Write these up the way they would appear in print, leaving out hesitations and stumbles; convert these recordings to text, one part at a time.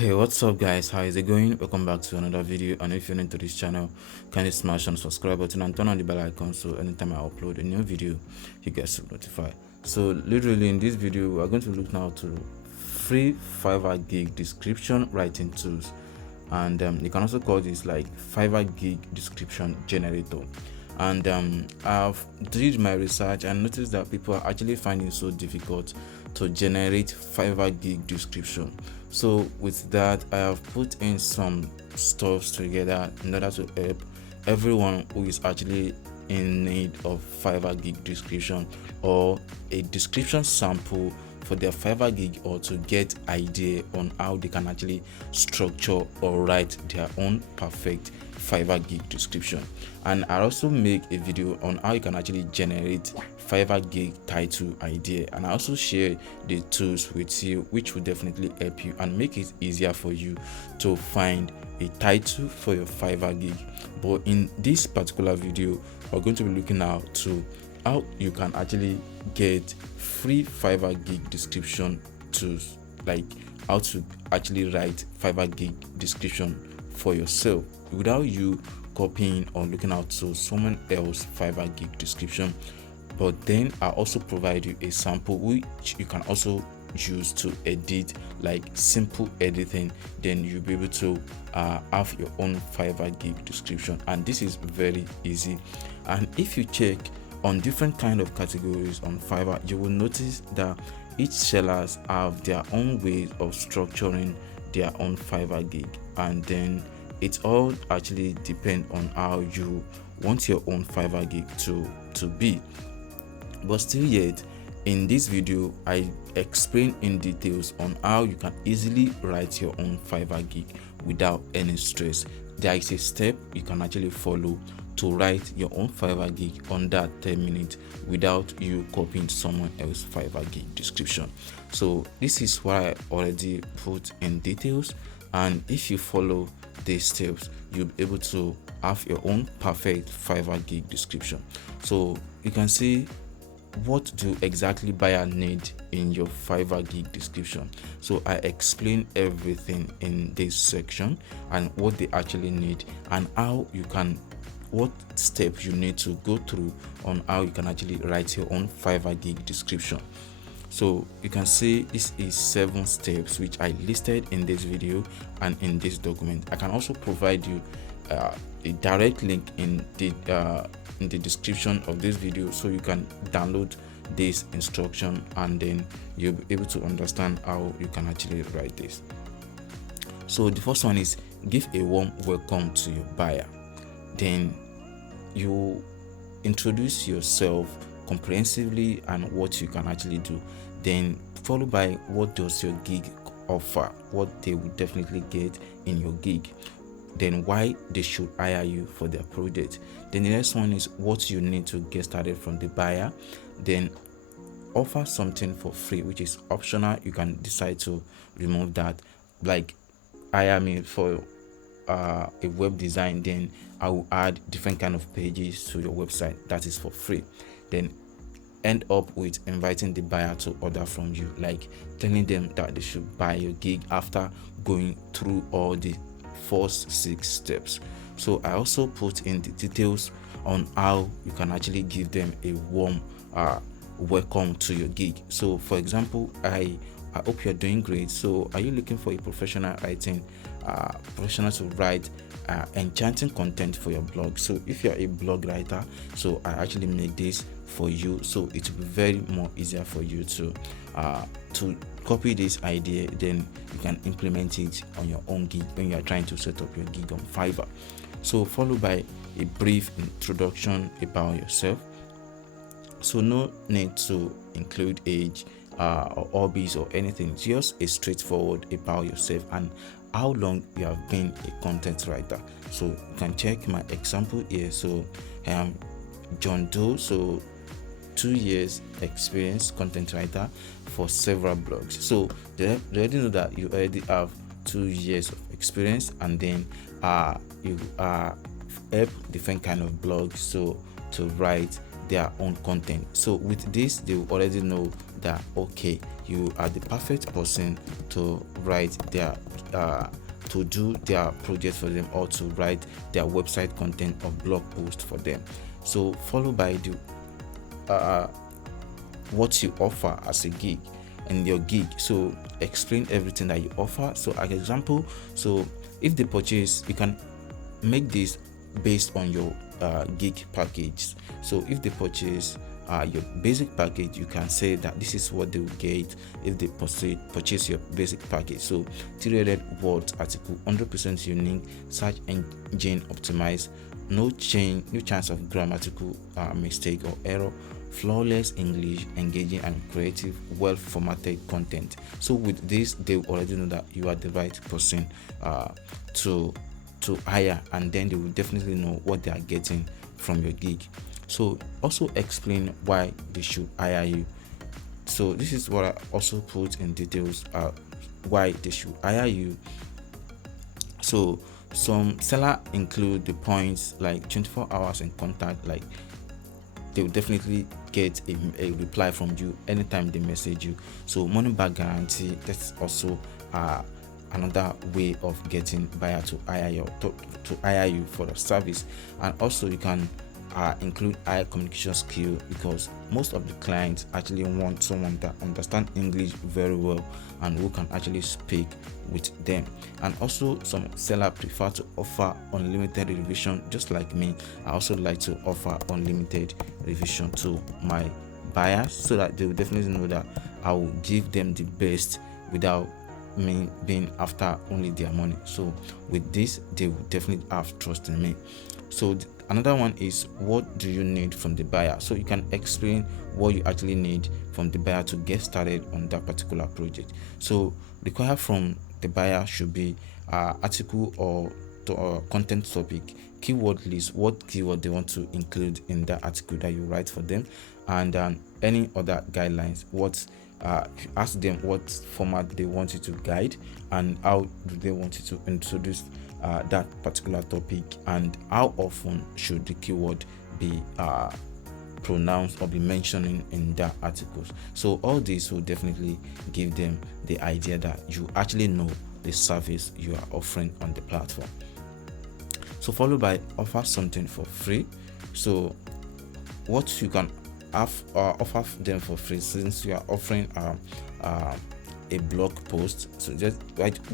Hey, what's up guys, how is it going? Welcome back to another video, and if you're new to this channel, kindly smash on the subscribe button and turn on the bell icon so anytime I upload a new video you get notified. So literally in this video we are going to look now to free Fiverr gig description writing tools, and you can also call this like Fiverr gig description generator. And I've did my research and noticed that people are actually finding it so difficult to generate Fiverr gig description. So with that, I have put in some stuffs together in order to help everyone who is actually in need of Fiverr gig description or a description sample for their Fiverr gig, or to get idea on how they can actually structure or write their own perfect Fiverr gig description. And I also make a video on how you can actually generate Fiverr gig title idea, and I also share the tools with you which will definitely help you and make it easier for you to find a title for your Fiverr gig. But in this particular video we're going to be looking out to how you can actually get free Fiverr gig description tools, like how to actually write Fiverr gig description for yourself without you copying or looking out to someone else Fiverr gig description. But then I also provide you a sample which you can also use to edit, like simple editing. Then you'll be able to have your own Fiverr gig description, and this is very easy. And if you check on different kind of categories on Fiverr, you will notice that each sellers have their own ways of structuring their own Fiverr gig, and then it all actually depend on how you want your own Fiverr gig to be. But still yet, in this video I explain in details on how you can easily write your own Fiverr gig without any stress. There is a step you can actually follow to write your own Fiverr gig under 10 minutes without you copying someone else's Fiverr gig description. So this is what I already put in details, and if you follow these steps you'll be able to have your own perfect Fiverr gig description. So you can see what do exactly buyer need in your Fiverr gig description. So I explain everything in this section and what they actually need, and how you can, what steps you need to go through on how you can actually write your own Fiverr gig description. So you can see this is 7 steps which I listed in this video and in this document. I can also provide you a direct link in the description of this video, so you can download this instruction and then you'll be able to understand how you can actually write this. So the first one is give a warm welcome to your buyer. Then you introduce yourself comprehensively and what you can actually do, then followed by what does your gig offer, what they will definitely get in your gig, then why they should hire you for their project. Then the next one is what you need to get started from the buyer. Then offer something for free, which is optional. You can decide to remove that, like hire me for a web design, then I will add different kind of pages to your website, that is for free. Then end up with inviting the buyer to order from you, like telling them that they should buy your gig after going through all the first 6 steps. So I also put in the details on how you can actually give them a warm welcome to your gig. So for example, I hope you're doing great. So are you looking for a professional to write enchanting content for your blog? So if you're a blog writer, so I actually make this for you, so it will be very more easier for you to copy this idea, then you can implement it on your own gig when you are trying to set up your gig on Fiverr. So followed by a brief introduction about yourself. So no need to include age or hobbies or anything, just a straightforward about yourself and how long you have been a content writer. So you can check my example here. So I am John Doe, so 2 years experience content writer for several blogs. So they already know that you already have 2 years of experience, and then you help different kind of blogs so to write their own content. So with this they will already know that okay, you are the perfect person to write their to do their project for them, or to write their website content or blog post for them. So followed by the what you offer as a gig and your gig. So explain everything that you offer. So as example, so if they purchase, you can make this based on your gig package. So if they purchase your basic package, you can say that this is what they will get if they purchase your basic package. So 300 words article, 100% unique, search engine optimized, no chance of grammatical mistake or error, flawless English, engaging and creative, well formatted content. So with this, they already know that you are the right person to hire, and then they will definitely know what they are getting from your gig. So also explain why they should hire you. So this is what I also put in details, why they should hire you. So some seller include the points like 24 hours in contact, like they will definitely get a reply from you anytime they message you. So money back guarantee, that's also another way of getting buyer to hire you for the service. And also you can include high communication skill, because most of the clients actually want someone that understands English very well and who can actually speak with them. And also some seller prefer to offer unlimited revision, just like me. I also like to offer unlimited revision to my buyers, so that they will definitely know that I will give them the best without me being after only their money. So with this, they will definitely have trust in me. So another one is, what do you need from the buyer? So you can explain what you actually need from the buyer to get started on that particular project. So required from the buyer should be article or content topic, keyword list, what keyword they want to include in the article that you write for them, and any other guidelines. Ask them what format they want you to guide, and how do they want you to introduce that particular topic, and how often should the keyword be pronounced or be mentioning in the articles. So all this will definitely give them the idea that you actually know the service you are offering on the platform. So followed by offer something for free. So what you can offer them for free, since you are offering a blog post. So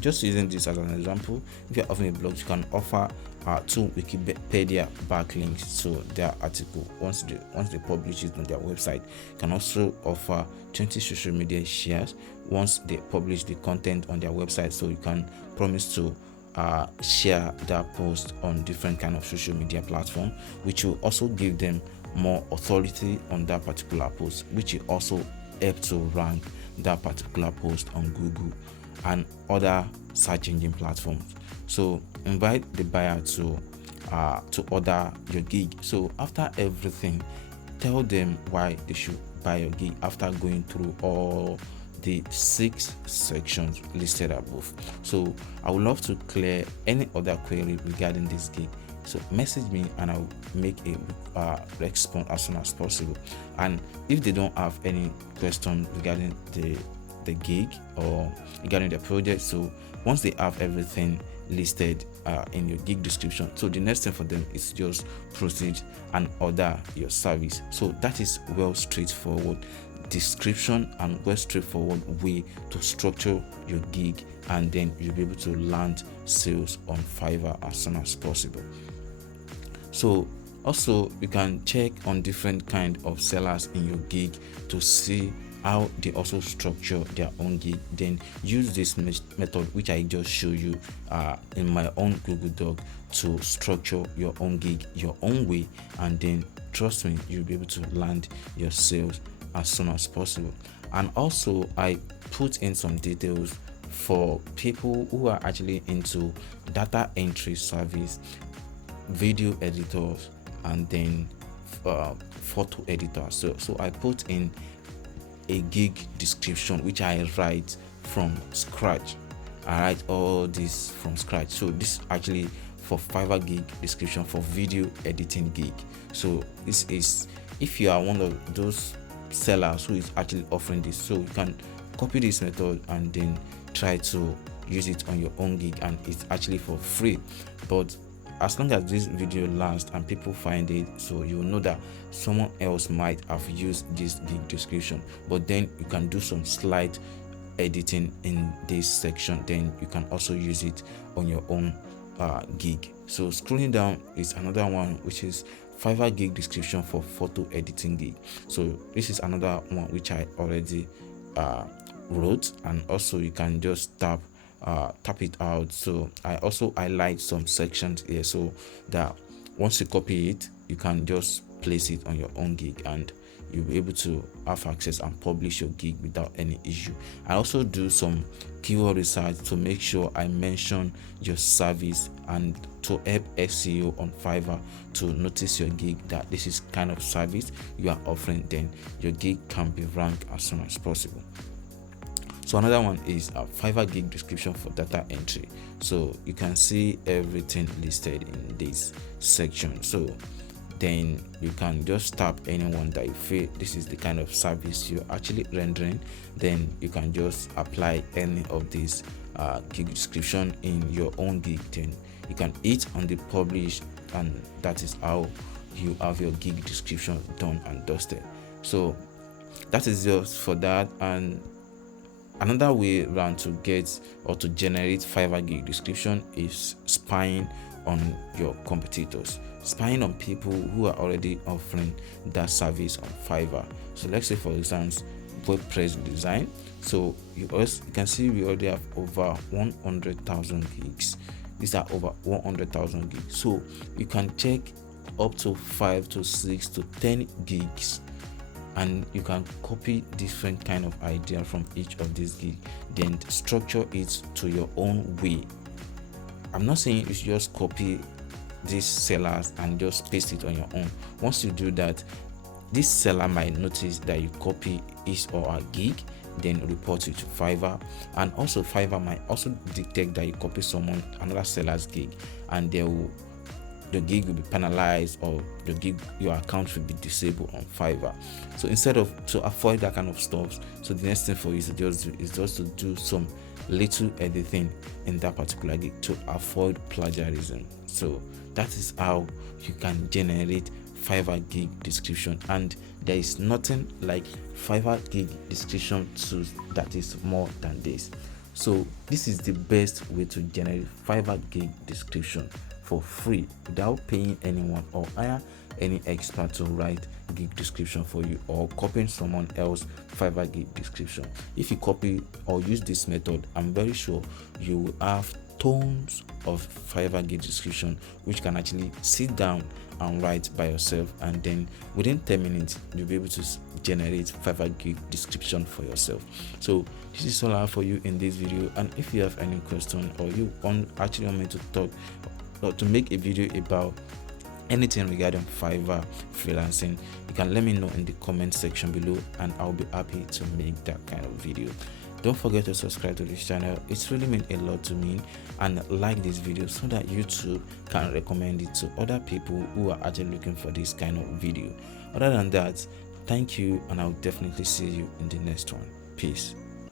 just using this as an example, if you're offering a blog, you can offer 2 Wikipedia backlinks to their article once they publish it on their website. You can also offer 20 social media shares once they publish the content on their website. So you can promise to share that post on different kind of social media platform, which will also give them more authority on that particular post, which will also help to rank that particular post on Google and other search engine platforms. So invite the buyer to order your gig. So after everything, tell them why they should buy your gig after going through all the 6 sections listed above. So I would love to clear any other query regarding this gig. So message me and I'll make a response as soon as possible. And if they don't have any question regarding the gig or regarding the project, so once they have everything listed in your gig description, so the next thing for them is just proceed and order your service. So that is well straightforward description and well straightforward way to structure your gig, and then you'll be able to land sales on Fiverr as soon as possible. So also you can check on different kind of sellers in your gig to see how they also structure their own gig. Then use this method which I just show you in my own Google Doc to structure your own gig your own way, and then trust me, you'll be able to land your sales as soon as possible. And also I put in some details for people who are actually into data entry service, video editors, and then photo editors. So I put in a gig description which I write from scratch. I write all this from scratch. So this actually for Fiverr gig description for video editing gig. So this is if you are one of those sellers who is actually offering this, so you can copy this method and then try to use it on your own gig, and it's actually for free. But as long as this video lasts and people find it, so you know that someone else might have used this gig description, but then you can do some slight editing in this section, then you can also use it on your own gig. So scrolling down is another one, which is Fiverr gig description for photo editing gig. So this is another one which I already wrote, and also you can just tap it out. So I also highlight some sections here so that once you copy it, you can just place it on your own gig and you'll be able to have access and publish your gig without any issue. I also do some keyword research to make sure I mention your service and to help SEO on Fiverr to notice your gig, that this is kind of service you are offering, then your gig can be ranked as soon as possible. So another one is a Fiverr gig description for data entry. So you can see everything listed in this section. So then you can just tap anyone that you feel this is the kind of service you're actually rendering, then you can just apply any of these gig description in your own gig. Then you can hit on the publish, and that is how you have your gig description done and dusted. So that is just for that. And another way around to get or to generate Fiverr gig description is spying on your competitors, spying on people who are already offering that service on Fiverr. So let's say, for instance, WordPress design. So you can see we already have over 100,000 gigs. These are over 100,000 gigs. So you can check up to 5 to 6 to 10 gigs, and you can copy different kind of idea from each of these gigs, then structure it to your own way. I'm not saying you should just copy these sellers and just paste it on your own. Once you do that, this seller might notice that you copy his or her gig, then report it to Fiverr, and also Fiverr might also detect that you copy another seller's gig, and the gig will be penalized, or your account will be disabled on Fiverr. So instead of to avoid that kind of stuff, so the next thing for you to just do is just to do some little editing in that particular gig to avoid plagiarism. So that is how you can generate Fiverr gig description, and there is nothing like Fiverr gig description tools that is more than this. So this is the best way to generate Fiverr gig description for free without paying anyone or hire any expert to write gig description for you, or copying someone else Fiverr gig description. If you copy or use this method, I'm very sure you will have tons of Fiverr gig description which can actually sit down and write by yourself, and then within 10 minutes you'll be able to generate Fiverr gig description for yourself. So this is all I have for you in this video, and if you have any question or you actually want me to talk or to make a video about anything regarding Fiverr freelancing, you can let me know in the comment section below, and I'll be happy to make that kind of video. Don't forget to subscribe to this channel, it's really meant a lot to me, and like this video so that YouTube can recommend it to other people who are actually looking for this kind of video. Other than that, thank you, and I'll definitely see you in the next one. Peace.